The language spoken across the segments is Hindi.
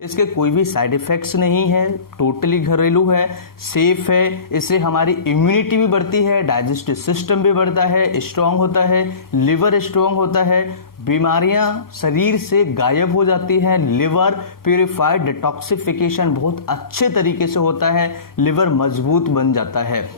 इसके कोई भी साइड इफेक्ट्स नहीं है, टोटली घरेलू है, सेफ है। इससे हमारी इम्यूनिटी भी बढ़ती है, डाइजेस्टिव सिस्टम भी बढ़ता है, स्ट्रांग होता है, लिवर स्ट्रांग होता है, बीमारियां शरीर से गायब हो जाती हैं, लिवर प्यूरिफाइड, डिटॉक्सिफिकेशन बहुत अच्छे तरीके से होता है, लिवर मजबूत बन जाता है।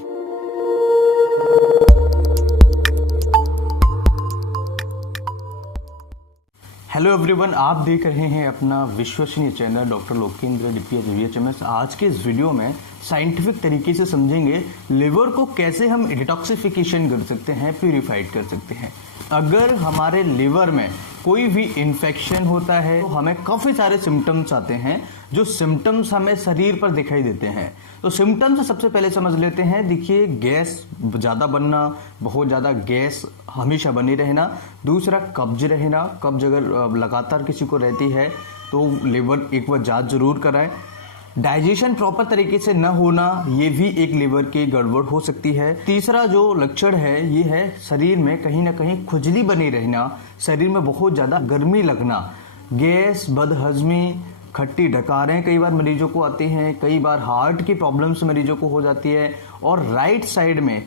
हेलो एवरीवन, आप देख रहे हैं अपना विश्वसनीय चैनल डॉक्टर लोकेंद्र DPS। आज के इस वीडियो में साइंटिफिक तरीके से समझेंगे लिवर को कैसे हम डिटॉक्सिफिकेशन कर सकते हैं, प्यूरिफाइड कर सकते हैं। अगर हमारे लिवर में कोई भी इन्फेक्शन होता है तो हमें काफ़ी सारे सिम्टम्स आते हैं, जो सिम्टम्स हमें शरीर पर दिखाई देते हैं। तो सिम्टम्स सबसे पहले समझ लेते हैं। देखिए, गैस ज़्यादा बनना, बहुत ज़्यादा गैस हमेशा बनी रहना। दूसरा, कब्ज रहना। कब्ज अगर लगातार किसी को रहती है तो लिवर एक बार जांच जरूर कराएं। डाइजेशन प्रॉपर तरीके से न होना, ये भी एक लिवर की गड़बड़ हो सकती है। तीसरा जो लक्षण है ये है शरीर में कहीं ना कहीं खुजली बनी रहना, शरीर में बहुत ज़्यादा गर्मी लगना, गैस, बदहजमी, खट्टी डकारें कई बार मरीजों को आती हैं, कई बार हार्ट की प्रॉब्लम्स मरीजों को हो जाती है, और राइट साइड में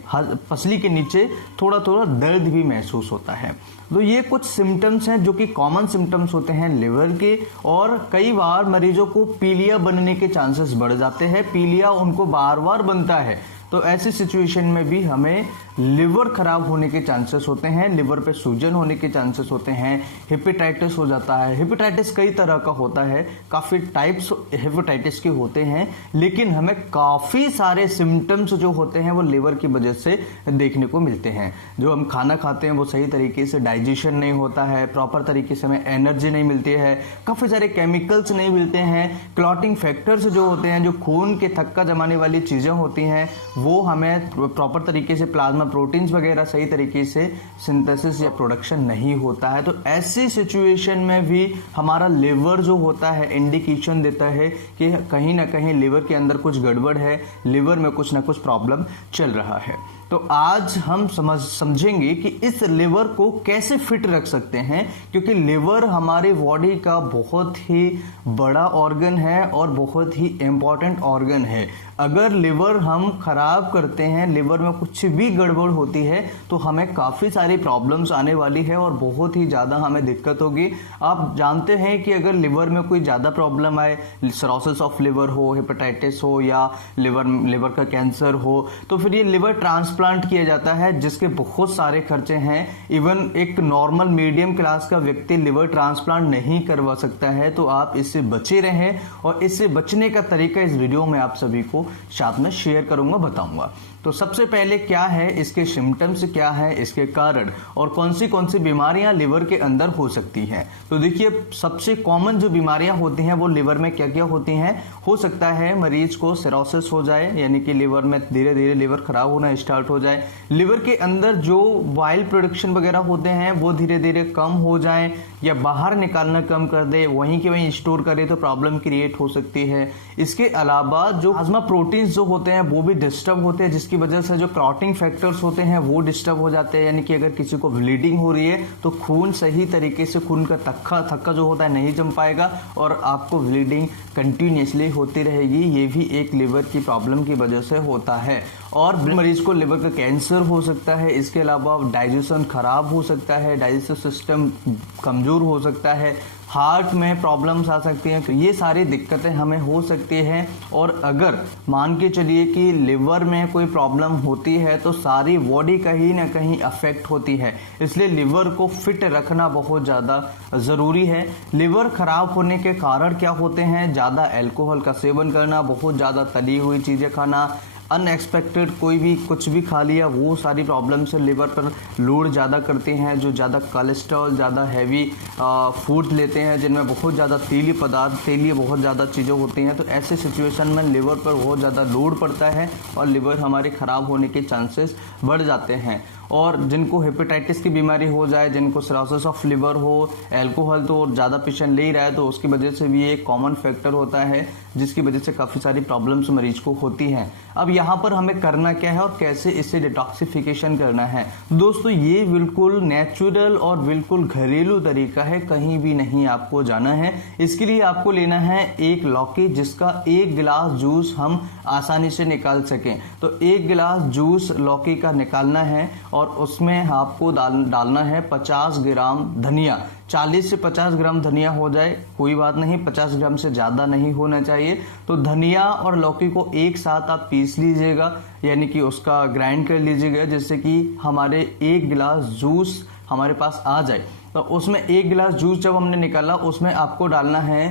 पसली के नीचे थोड़ा थोड़ा दर्द भी महसूस होता है। तो ये कुछ सिम्टम्स हैं जो कि कॉमन सिम्टम्स होते हैं लिवर के, और कई बार मरीजों को पीलिया बनने के चांसेस बढ़ जाते हैं। पीलिया उनको बार बार बनता है, तो ऐसी सिचुएशन में भी हमें लिवर खराब होने के चांसेस होते हैं, लिवर पे सूजन होने के चांसेस होते हैं, हेपेटाइटिस हो जाता है। हेपेटाइटिस कई तरह का होता है, काफ़ी टाइप्स हेपेटाइटिस के होते हैं, लेकिन हमें काफ़ी सारे सिम्टम्स जो होते हैं वो लिवर की वजह से देखने को मिलते हैं। जो हम खाना खाते हैं वो सही तरीके से डाइजेशन नहीं होता है, प्रॉपर तरीके से हमें एनर्जी नहीं मिलती है, काफ़ी सारे केमिकल्स नहीं मिलते हैं, क्लॉटिंग फैक्टर्स जो होते हैं, जो खून के थक्का जमाने वाली चीज़ें होती हैं, वो हमें प्रॉपर तरीके से प्लाज्मा प्रोटीन्स वगैरह सही तरीके से सिंथेसिस या प्रोडक्शन नहीं होता है। तो ऐसी सिचुएशन में भी हमारा लिवर जो होता है इंडिकेशन देता है कि कहीं ना कहीं लिवर के अंदर कुछ गड़बड़ है, लिवर में कुछ ना कुछ प्रॉब्लम चल रहा है। तो आज हम समझेंगे कि इस लिवर को कैसे फिट रख सकते हैं, क्योंकि लिवर हमारी बॉडी का बहुत ही बड़ा ऑर्गन है और बहुत ही इम्पॉर्टेंट ऑर्गन है। अगर लिवर हम खराब करते हैं, लिवर में कुछ भी गड़बड़ होती है, तो हमें काफ़ी सारी प्रॉब्लम्स आने वाली है और बहुत ही ज़्यादा हमें दिक्कत होगी। आप जानते हैं कि अगर लिवर में कोई ज़्यादा प्रॉब्लम आए, सिरोसिस ऑफ लिवर हो, हेपेटाइटिस हो, या लिवर का कैंसर हो, तो फिर ये लिवर ट्रांसप्लांट किया जाता है, जिसके बहुत सारे खर्चे हैं। इवन एक नॉर्मल मीडियम क्लास का व्यक्ति लिवर ट्रांसप्लांट नहीं करवा सकता है। तो आप इससे बचे रहें, और इससे बचने का तरीका इस वीडियो में आप सभी को साथ में शेयर करूंगा, बताऊंगा। तो सबसे पहले क्या है, इसके सिम्टम्स क्या है, इसके कारण, और कौन सी बीमारियां लिवर के अंदर हो सकती हैं। तो देखिए, सबसे कॉमन जो बीमारियां होती हैं वो लिवर में क्या क्या होती हैं। हो सकता है मरीज को सिरोसिस हो जाए, यानी कि लिवर में धीरे धीरे लिवर खराब होना स्टार्ट हो जाए, लिवर के अंदर जो वाइल प्रोडक्शन वगैरह होते हैं वो धीरे धीरे कम हो जाए, या बाहर निकालना कम कर दे, वहीं के वहीं स्टोर करे, तो प्रॉब्लम क्रिएट हो सकती है। इसके अलावा जो प्लाज्मा प्रोटीन्स जो होते हैं वो भी डिस्टर्ब होते हैं, जिसकी वजह से जो क्लॉटिंग फैक्टर्स होते हैं वो डिस्टर्ब हो जाते हैं। यानी कि अगर किसी को ब्लीडिंग हो रही है तो खून सही तरीके से, खून का थक्का जो होता है नहीं जम पाएगा, और आपको ब्लीडिंग कंटिन्यूसली होती रहेगी। ये भी एक लिवर की प्रॉब्लम की वजह से होता है। और मरीज को लिवर का कैंसर हो सकता है। इसके अलावा डाइजेशन खराब हो सकता है, डाइजेस्टिव सिस्टम कमजोर हो सकता है, हार्ट में प्रॉब्लम्स आ सकती हैं। तो ये सारी दिक्कतें हमें हो सकती हैं। और अगर मान के चलिए कि लिवर में कोई प्रॉब्लम होती है तो सारी बॉडी कहीं ना कहीं अफेक्ट होती है, इसलिए लिवर को फिट रखना बहुत ज़्यादा ज़रूरी है। लिवर खराब होने के कारण क्या होते हैं, ज़्यादा अल्कोहल का सेवन करना, बहुत ज़्यादा तली हुई चीज़ें खाना, अनएक्सपेक्टेड कोई भी कुछ भी खा लिया, वो सारी प्रॉब्लम से लिवर पर लोड ज़्यादा करते हैं। जो ज़्यादा कोलेस्ट्रॉल, ज़्यादा हैवी फूड लेते हैं, जिनमें बहुत ज़्यादा तेली पदार्थ, तेलीय बहुत ज़्यादा चीज़ें होती हैं, तो ऐसे सिचुएशन में लिवर पर बहुत ज़्यादा लोड पड़ता है और लिवर हमारे ख़राब होने के चांसेस बढ़ जाते हैं। और जिनको हेपेटाइटिस की बीमारी हो जाए, जिनको सिरोसिस ऑफ लिवर हो, एल्कोहल तो ज़्यादा पेशेंट ले ही रहा है तो उसकी वजह से भी एक कॉमन फैक्टर होता है जिसकी वजह से काफ़ी सारी प्रॉब्लम्स मरीज को होती हैं। अब यहाँ पर हमें करना क्या है और कैसे इससे डिटॉक्सिफिकेशन करना है। दोस्तों ये बिल्कुल नेचुरल और बिल्कुल घरेलू तरीका है, कहीं भी नहीं आपको जाना है। इसके लिए आपको लेना है एक लौकी जिसका 1 गिलास जूस हम आसानी से निकाल सकें। तो 1 गिलास जूस लौकी का निकालना है और उसमें आपको डालना है 50 ग्राम धनिया। 40 से 50 ग्राम धनिया हो जाए कोई बात नहीं, 50 ग्राम से ज़्यादा नहीं होना चाहिए। तो धनिया और लौकी को एक साथ आप पीस लीजिएगा, यानी कि उसका ग्राइंड कर लीजिएगा, जिससे कि हमारे 1 गिलास जूस हमारे पास आ जाए। तो उसमें 1 गिलास जूस जब हमने निकाला उसमें आपको डालना है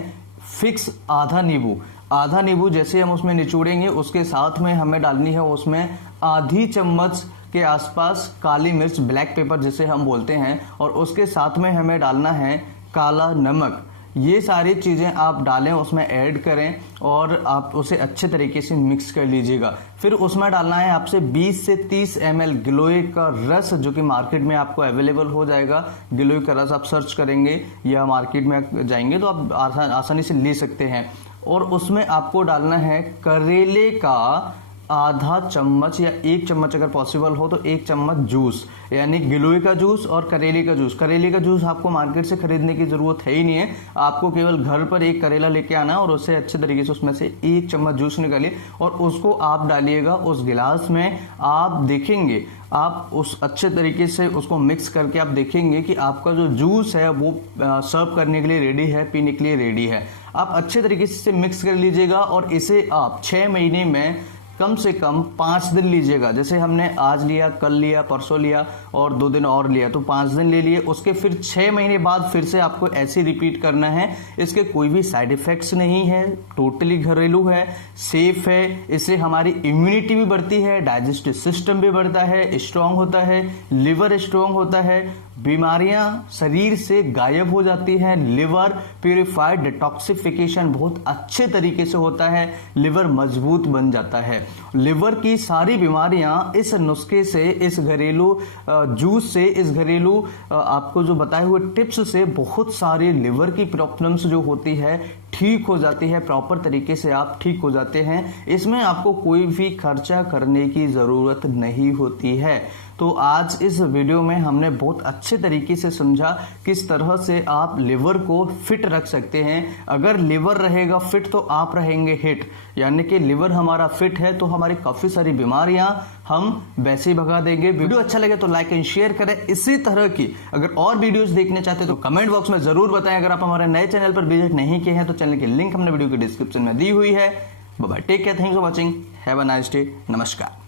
फिक्स आधा नींबू। आधा नींबू जैसे हम उसमें निचोड़ेंगे उसके साथ में हमें डालनी है उसमें आधी चम्मच के आसपास काली मिर्च, ब्लैक पेपर जिसे हम बोलते हैं, और उसके साथ में हमें डालना है काला नमक। ये सारी चीज़ें आप डालें, उसमें ऐड करें और आप उसे अच्छे तरीके से मिक्स कर लीजिएगा। फिर उसमें डालना है आपसे 20 से 30 ml गिलोय का रस, जो कि मार्केट में आपको अवेलेबल हो जाएगा। गिलोय का रस आप सर्च करेंगे या मार्केट में जाएंगे तो आप आसानी से ले सकते हैं। और उसमें आपको डालना है करेले का आधा चम्मच या 1 चम्मच अगर पॉसिबल हो तो 1 चम्मच जूस, यानी गिलोय का जूस और करेले का जूस। करेले का जूस आपको मार्केट से खरीदने की जरूरत है ही नहीं है, आपको केवल घर पर एक करेला लेके आना और उससे अच्छे तरीके से उसमें से 1 चम्मच जूस निकालिए और उसको आप डालिएगा उस गिलास में। आप देखेंगे, आप उस अच्छे तरीके से उसको मिक्स करके आप देखेंगे कि आपका जो जूस है वो सर्व करने के लिए रेडी है, पीने के लिए रेडी है। आप अच्छे तरीके से मिक्स कर लीजिएगा और इसे आप 6 महीने में कम से कम 5 दिन लीजिएगा। जैसे हमने आज लिया, कल लिया, परसों लिया और 2 दिन और लिया, तो 5 दिन ले लिए। उसके फिर 6 महीने बाद फिर से आपको ऐसे रिपीट करना है। इसके कोई भी साइड इफेक्ट्स नहीं है, टोटली घरेलू है, सेफ है। इससे हमारी इम्यूनिटी भी बढ़ती है, डाइजेस्टिव सिस्टम भी बढ़ता है, स्ट्रांग होता है, लिवर स्ट्रांग होता है, बीमारियां शरीर से गायब हो जाती हैं, लिवर प्यूरिफाइड, डिटॉक्सिफिकेशन बहुत अच्छे तरीके से होता है, लिवर मजबूत बन जाता है। लिवर की सारी बीमारियां इस नुस्खे से, इस घरेलू जूस से, इस घरेलू आपको जो बताए हुए टिप्स से बहुत सारी लिवर की प्रॉब्लम्स जो होती है ठीक हो जाती है। प्रॉपर तरीके से आप ठीक हो जाते हैं। इसमें आपको कोई भी खर्चा करने की जरूरत नहीं होती है। तो आज इस वीडियो में हमने बहुत अच्छे तरीके से समझा किस तरह से आप लिवर को फिट रख सकते हैं। अगर लिवर रहेगा फिट तो आप रहेंगे हिट, यानी कि लिवर हमारा फिट है तो हमारी काफी सारी बीमारियां हम वैसे ही भगा देंगे। वीडियो अच्छा लगे तो लाइक एंड शेयर करें। इसी तरह की अगर और वीडियोस देखने चाहते हैं तो कमेंट बॉक्स में जरूर बताएं। अगर आप हमारे नए चैनल पर विजिट नहीं किए हैं तो चैनल की लिंक हमने वीडियो के डिस्क्रिप्शन में दी हुई है। Bye bye, take care, thanks for watching, have a nice day, नमस्कार।